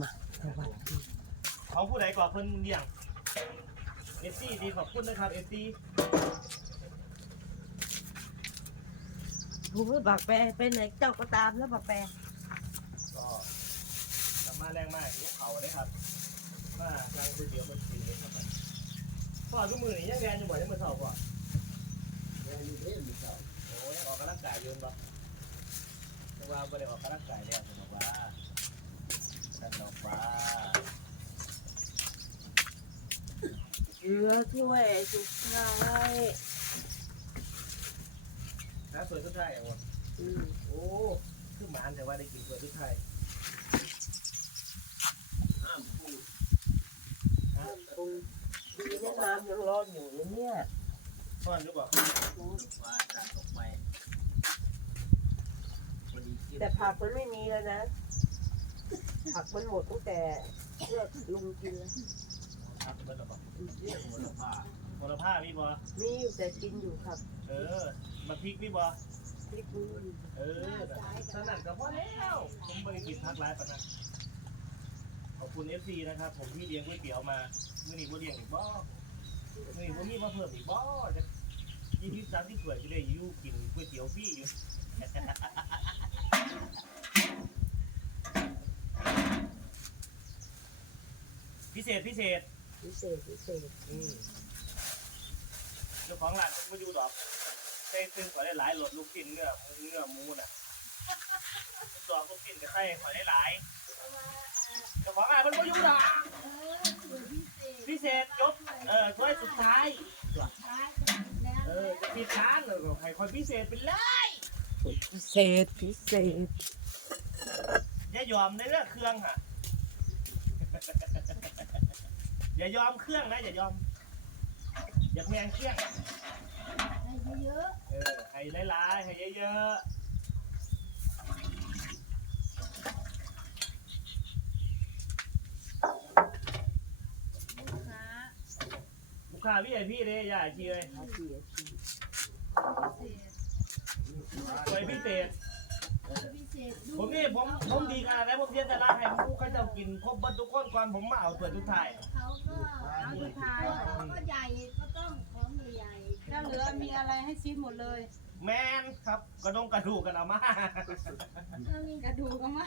มาสวัสดีของผู้ใดก่อนเพิ่นเลี้ยงเอฟซีดีขอบคุณนะครับเอฟซีโอ้ยบักแปรเป็นไหนเจ้าก็ตามแล้วบักแปรก็ทำมาแรงมากยกเขาเลยครับมาแรงก๋วยเตี๋ยวมันสีเลยครับพ่อทุกมือนี่ยังแรงอยู่บ่ยังมือเท่าพ่อแรงอยู่เท่มือเก่าโอ้ยังออกกำลังกายอยืนบ่แต่ว่าไม่ได้ออกกำลังกายแล้วสนุกว่า สนุกว่าเหลือถ้วยสุดท้ายน้าสวยทุกท่ายอะวะอืมโอ้คือหมานแต่ว่าได้กินสวยทุกท่ายห้ามพูดปรุงดีนะน้ำยังร้อนอยู่เลยเนี่ยพ่อนหรือเปล่าว่าจะตกไปแต่ผักมันไม่มีแล้วนะ ผักมันหมดตั้งแต่เลือกลุงกินแล้วครับเบิดแล้วบ่เรียกหัวละผ้าโหระพามีบ่มีอยู่แต่กินอยู่ครับเออมาพริกมีบ่พริกมีอเออสนั่นก็พอแล้วผมไม่ได้กินพักร้ายปานนั้ขอบคุณเอฟซีนะครับ ผมที่เลี้ยงก๋วยเตี๋ยวมาเมื่อนี้บ่เลี้ยงอีกบ่เมื่อนี้บ่มีมาเพิ่มอีกบ่จะยี่สิบสามที่สวยจะได้อยู่กินก๋วยเตี๋ยวฟรีอยู่ พิเศษพิเศษพิเศษพิเศษอืมเจ้าของร้านมันไม่อยู่ดอกใช้ตึงกว่าได้หลายๆโหลดลูกชิ้นเนื้อเนื้อหมูน่ะดอกลูกชิ้นจะใส่กว่าได้หลายๆเจ้าของร้านมันไม่อยู่ดอกพิเศษจบเออถ้วยสุดท้ายเออจะปิดร้านเลยให้คนพิเศษไปเลยพิเศษพิเศษอย่ายอมในเรื่องเครื่องค่ะ อย่ายอมเครื่องนะอย่ายอม อย่าแพงเครื่องเยอะเออให้หลายๆให้เยอะๆลูกค้าพี่ไอพี่เลยอย่าชีเลยอาชีอาชีสวยพิเศษพิเศษ ผมนี่ผมผมดีขนาดไหนผมเทียนแต่ร้านให้ผู้เขาเจ้ากินครบเบัตทุกคนก่อนผมมาเอาส่วนทุกท้ายเขาก็เอาสุดท้ายเขาก็ใหญ่ก็ต้องของใหญ่ถ้าเหลือมีอะไรให้ซีดหมดเลย แมนครับกระดงกระดูกกันเอามาถ้ามีกระดูกก็มา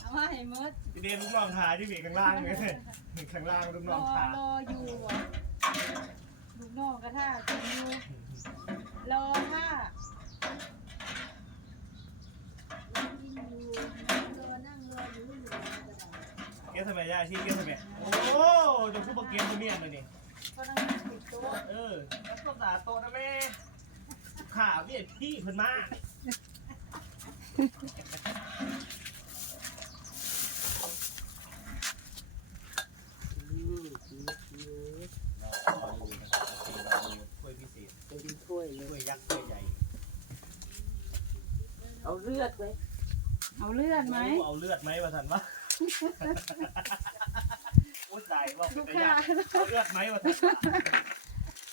เอามาให้หมดทีเดียวลูกน้องถ่ายที่มีข้างล่างเลยข้างล่างลูกรน้อองถ่ายรออยู่อะลูกน้องกระท่ากินอยู่รอท่า กินอยู่รอนั่งรออยู่อยู่ สมัยยาชีเกสมัยโอ้เดี๋ยวผู้ประเกมตัวเมียนเลยนี่ก็ต้องติดต๊ะเออแล้วก็ตาโตนะแม่ข่าพี่พี่เพิ่นมาอืมกินกินถ้วยพิเศษเป็นถ้วยเลยถ้วยยักษ์ถ้วยใหญ่ เอาเลือดไว้เอาเลือดไหม เอาเลือดไหมวะท่านวะ อุ้ยตายว่าเป็ลูนกตะค้ายานเอาเลือดไหมวะท่าน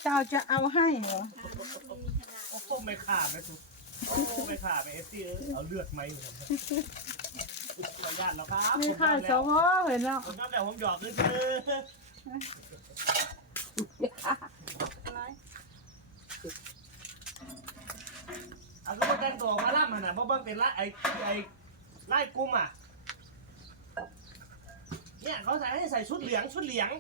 เจ้าจะเอาให้เหรอโอ้โหไม่ขาดไม่ถูกโอ้ไม่ขาดไปเอฟซีเอาเลือดไหมวะท่านขออนุญาตแล้วครับมีค่าสองอ้อเห็นแล้วผมน้ำแต่ผมหยอกเลยคือเอาก็มาแต่งตัวมาล่ำหันน่ะเพราะเบิ่งเป็นไล่ไอ้ไอ้ไล่กุ้มอะ เนี่ยเขาใส่ให้ใส่ชุดเหลืองชุดเหลือง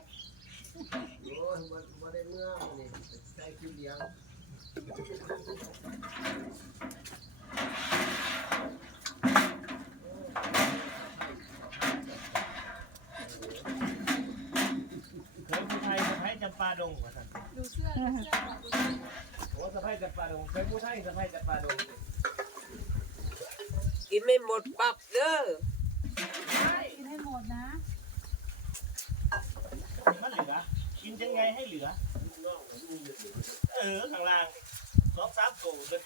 โอ้ยมันมันได้เมื่อมันนี่ใช้คิวเลี้ยงเคยผู้ไทยสะพ้ายจำปาดงว่าท่านดูเสื้อดูเสื้อก่อนดูเสื้อโอ้สะพ้ายจำปาดงเคยผู้ไทยสะพ้ายจำปาดงกินไม่หมดปับเด้อ กินให้หมดนะ มันเหลือ กินยังไงให้เหลือ เออข้างล่างสองสามโถเลย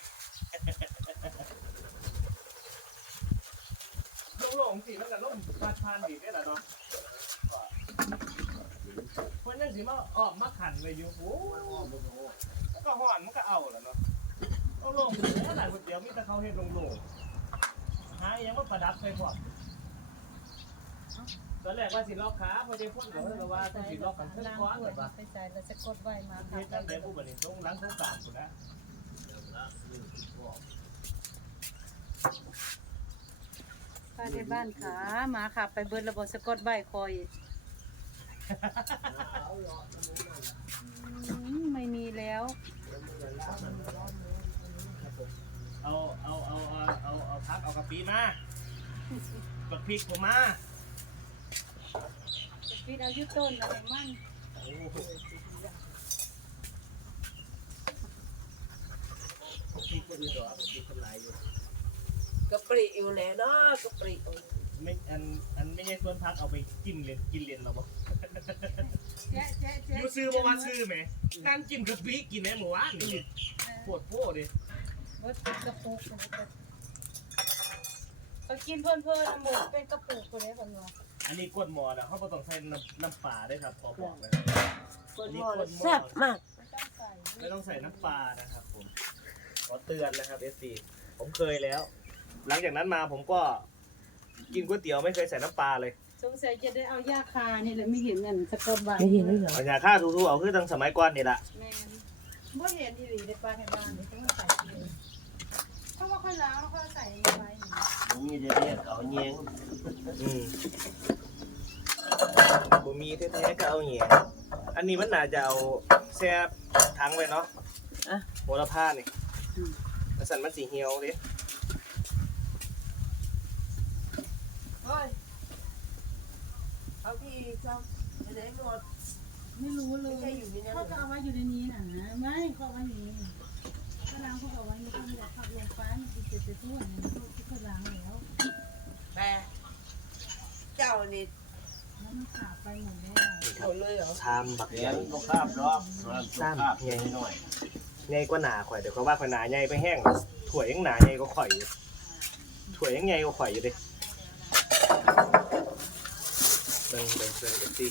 โล่งสิมันก็ล่มพาดพานดีได้ละเนาะคนยังสิมาออกมาขันไปอยู่โอ้มันอ้อมมันโอ้มันก็ห่อนมันก็เอาแล้วเนาะต้องลงเหลือหลายคนเดียวมีแต่เขาเห็นลงลงหายยังมาประดับไปพอด ตอนแรกว่าสิล็อกขาพอได้พ่นก็ว่าว่าต้องสิล็อกกันเพิ่นก้อนแบบว่าไปใส่แล้วจะกดไว้มาเฮ็ดตั้งแต่ผู้บัดนี้ต้องล้างต้องกราบพุ่นนะเดี๋ยวละนี่บอป้าในบ้านขาหมาขับไปเบิดระบบสะกดใบคอยไม่มีแล้ว เอาเอาเอาเอาเอาเอาพักเอากะปิมากดพริกผมมา พี่เอาอยุต้นอะไรมั่นโอ้โหพริกก็ดีดอกพริกคนหลายอยู่กะปริอยู่แล้วเนาะกะปริเอาไม่อันอันไม่ใช่ส่วนพักเอาไปกินเล่นกินเล่นหรอบ่แจ๊ะแจ๊ะแจ๊ะอยู่ซื้อบ่ว่าซื้อไหมนั่งกินกะปิกินได้เมื่อวานนี่ปวดโพดิเบิดเป็นกระปุกเป็นกระปุกเขากินเพิ่นเพิ่นหมดเป็นกระปุกคนนี้คนว่า อันนี้กดหมอนะเขาบ่ต้องใส่น้ำน้ำปลาด้วยครับขอบอกเลยคนหม้อแล้วแซ่บมากไม่ต้องใส่ไม่ต้องใส่น้ำปลานะครับผมขอเตือนนะครับเอซีผมเคยแล้ว หลังจากนั้นมาผมก็กินก๋วยเตี๋ยวไม่เคยใส่น้ำปลาเลยสงสัยจะได้เอายาคานี่แหละไม่เห็นนั่นสะกดใบไม่เห็นเลยเหรอเอาอย่าฆ่าทูๆเอาคือตั้งสมัยก่อนนี่แหละแม่นบ่เห็นอีหลีในปลาในบ้านนี่ต้องใส่เลยเขาว่าค่อยล้างแล้วค่อยใส่ไว้ ผมมีแต่เรียกเอาเงี้ยงอืมบ่มีแท้ๆก็เอาเหี้ยอันนี้มันน่าจะเอาแช่ทั้งไว้เนาะอะ โหระพานี่แล้วสันมันสีเหี่ยวเดิเฮ้ยเอาที่เจ้าไปไหนหมดไม่รู้เลไม่ยใช่อยู่ในนั้นเขาก็เอาไว้อยู่ในนี้น่ะนะไม่เขาเอาไว้อย่างนี้ก็ล้างเขาเอาไว้ในตู้แบบผักลงฟ้ามันจะจะตู้อันนี้ที่เขา ล้างแล้วแต่เจ้านี่มันขาดไปหมดแล้วหมดเลยเหรอชามบักเสีใหยญ่งก็คาบดอกมันก็คาบใหญ่หน่อยใหญ่กว่าหนาข่อยเดี๋ยวเขาว่าข่อยหนาใหญ่ไปแห้งถั่วยยังหนาใหญ่ก็ข่อยอยู่ถั่วยยังใหญ่ก็ข่อยอยู่ดิเบิ่งเบิ่งเบิ่งเดี๋ยวสิ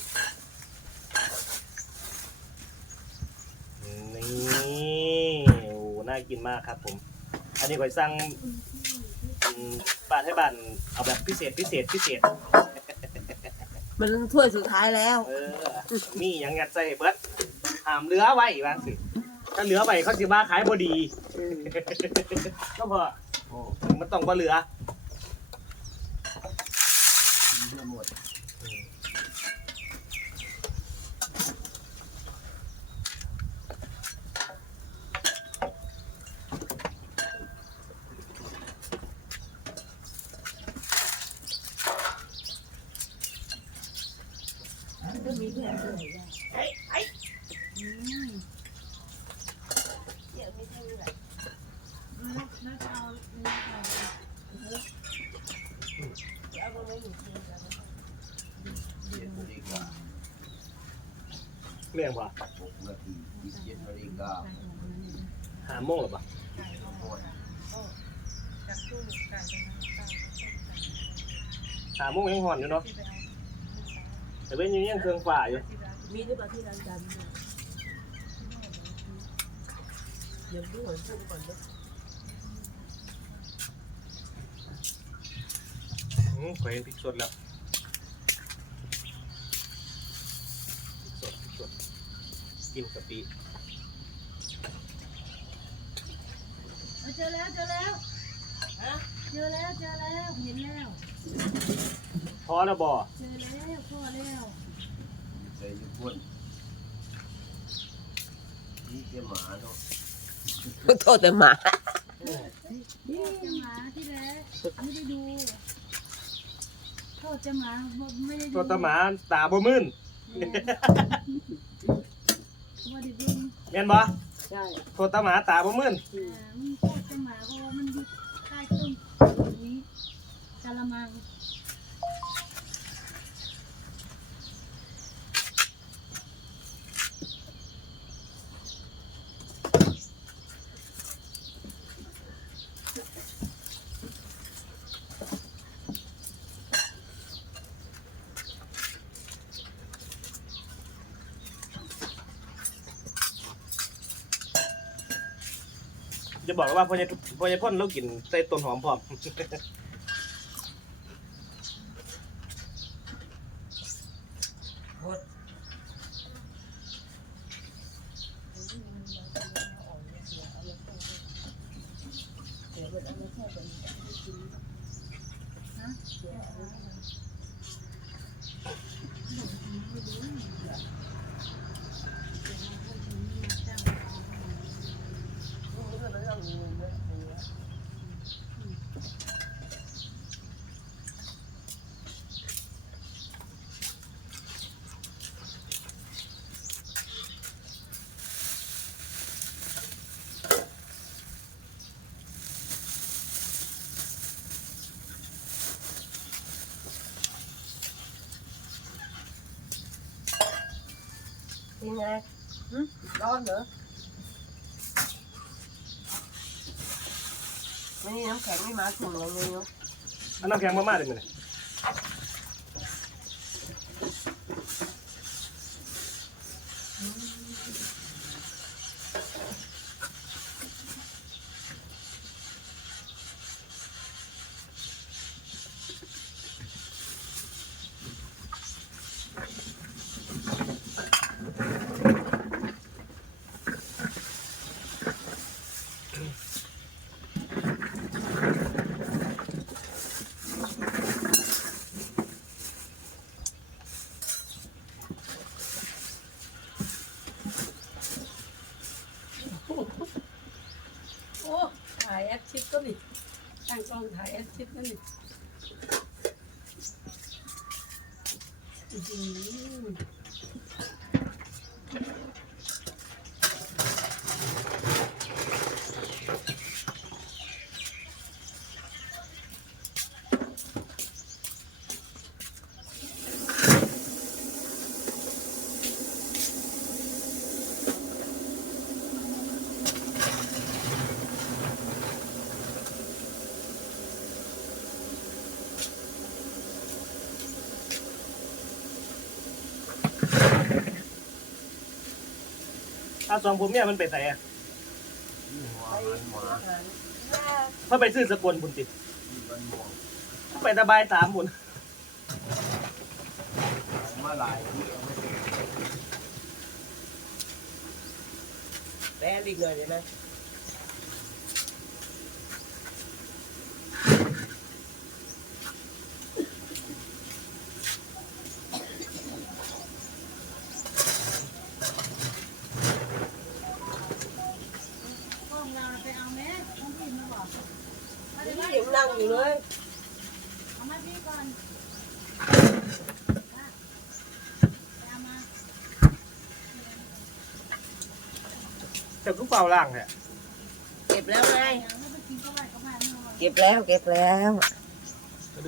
นี่โอ้น่ากินมากครับผม อันนี้ข่อยสั่ง มปลาไทยบ้านเอาแบบพิเศษพิเศษพิเศษ มันถ้วยสุดท้ายแล้ว เออ มีหยังงัดใส่เบิดหามเหลือไว้บ้างสิถ้าเหลือไว้เขาสิมาขายบ่ดี ก็พอโอ้มันต้องบ่เหลือ มีทั้งหมด ก็มีแค่ไหนไอ้ไอ้ อืม เนี่ยมีแค่ไหน แล้วแล้วจะเอาเนื้อไก่ เอามาไม่หยุดเลยนะ เจ็ดนาฬิกา เรื่องป่ะหกนาทียี่สิบเจ็ดนาฬิกาไก่ออกมาเนี่ยหาโมงหรือป่ะไก่ออกหมดจากตู้ไก่ตรงนั้นไก่หาโมงยังห่อนอยู่เนาะที่ไปเอาแต่เป็นยังยังเครื่องฝ่าอยู่ที่ไปเอามีหรือเปล่าที่ร้านจำเนี่ยเดี๋ยวดูหันพูดก่อนนะอืมขอเห็นพริกสดแล้วพริกสดพริกสด กินกะปิเจอแล้วเจอแล้วฮะเจอแล้วเจอแล้วเห็นแล้วพอแล้วบ่ เจอแล้วพ่อแล้วใส่ยุคนนี่เจ้าหมาเนาะโทษแต่หมานี่จะหมาที่แล้วไม่ได้ดูโทษจะหมาไม่ได้ดูตัวตะหมาตาบ่มื่น ว่าได้ดูแม่นบ่ใช่ตัวตะหมาตาบ่มื่นอ่ามันโทษจะหมาเพราะว่ามันอยู่ใต้ต้นนี้กะละมัง จะบอกว่าพอจะพอจะพ่นเรากินใส่ต้นหอมพร้อม เป็นไงหึร้อนเหรอไม่นี่น้ำแข็งไม่มาถึงเลยเนาะอันน้ำแข็งมากๆเลยมั้ย โอ้ถ่ายแอดชิปก็ดิตั้งกล้ องถ่ายแอดชิปนั่นเอื้อหือ ถ้าสองผมเนี่ยมันไปใส่อะที่หัวไหนอาหารแม่เพื่อไปซื้อสกุลบุญติดที่มันมอไปตะบายสามบุญมาหลายที่เอาไม่เป็นแปะอีกหน่อยเลยนะ กล้องเราไปเอาแม่ต้องกินมาบอกเอาเดี๋ยว นี่ยังนั่ง อยู่เลยเอามาพี่ก่อนไปเอามาแต่ก็เปล่าล่างแหละเก็บแล้วไงอย่างนี้ไปกินก็ไหวก็มาเนาะเก็บแล้วเก็บแล้ว